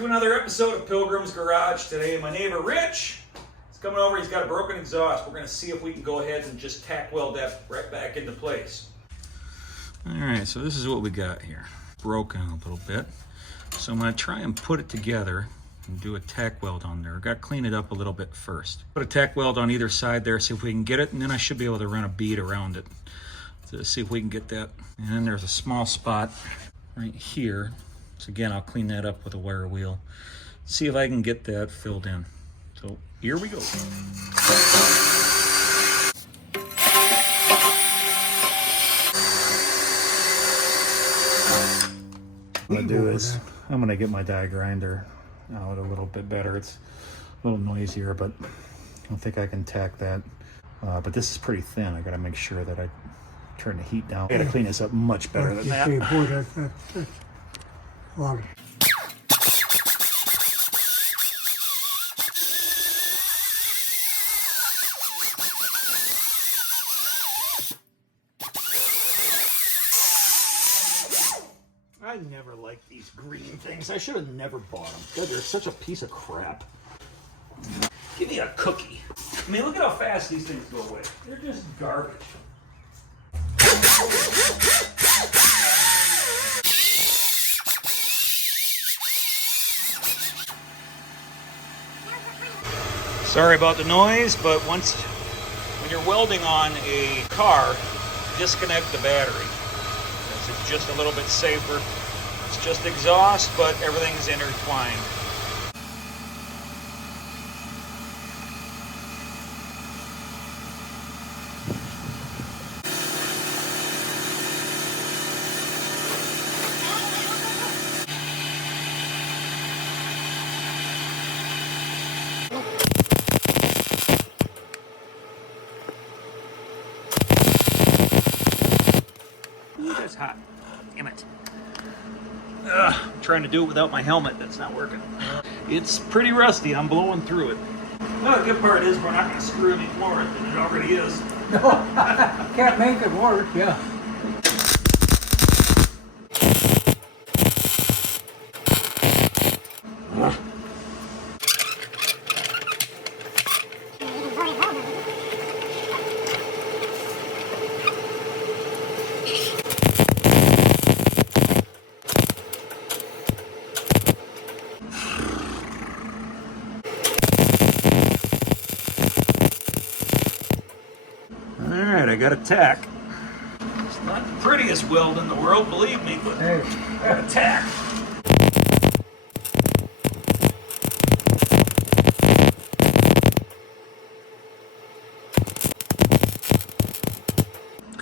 to another episode of Pilgrim's Garage. Today my neighbor Rich is coming over. He's got a broken exhaust. We're going to see if we can go ahead and just tack weld that right back into place. Alright, so this is what we got here. Broken a little bit. So I'm going to try and put it together and do a tack weld on there. Got to clean it up a little bit first. Put a tack weld on either side there, see if we can get it, and then I should be able to run a bead around it to see if we can get that. And then there's a small spot right here. So again, I'll clean that up with a wire wheel. See if I can get that filled in. So here we go. What I'm gonna do is I'm gonna get my die grinder out a little bit better. It's a little noisier, but I don't think I can tack that. But this is pretty thin. I gotta make sure that I turn the heat down. I gotta clean this up much better than that. Boy, that's a lot of... I never liked these green things. I should have never bought them. God, they're such a piece of crap. Give me a cookie. I mean, look at how fast these things go away. They're just garbage. Sorry about the noise, but when you're welding on a car, disconnect the battery. It's just a little bit safer. It's just exhaust, but everything's intertwined. That's hot. Damn it. I'm trying to do it without my helmet. That's not working. It's pretty rusty. I'm blowing through it. Well, the good part is we're not going to screw any more than it already is. No, can't make it work, yeah. Alright, I got a tack. It's not the prettiest weld in the world, believe me, but Hey. I got a tack.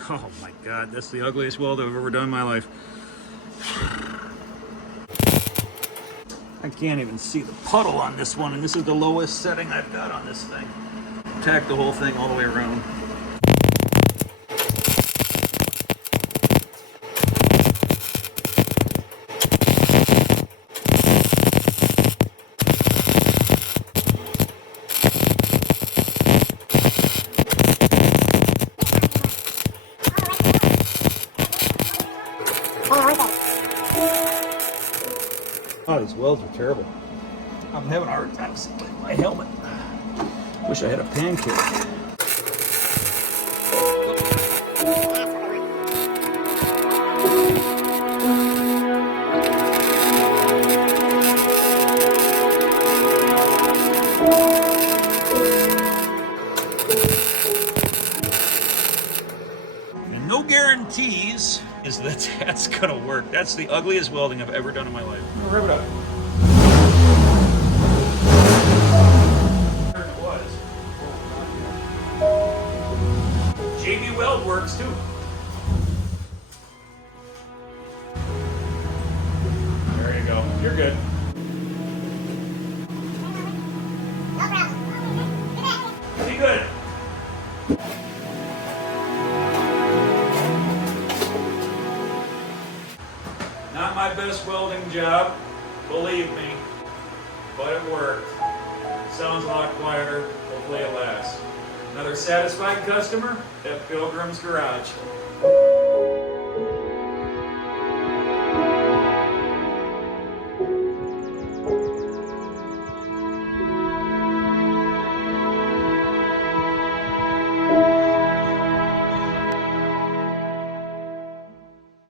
Oh my God, that's the ugliest weld I've ever done in my life. I can't even see the puddle on this one, and this is the lowest setting I've got on this thing. Tack the whole thing all the way around. Oh, these welds are terrible. I'm having a hard time seeing my helmet. Wish I had a pancake. And no guarantees is that that's gonna work. That's the ugliest welding I've ever done in my life. Rip it up. JB Weld works too. There you go. You're good. Be good. Not my best welding job, believe me, but it worked. Sounds a lot quieter. Hopefully it lasts. Another satisfied customer at Pilgrim's Garage.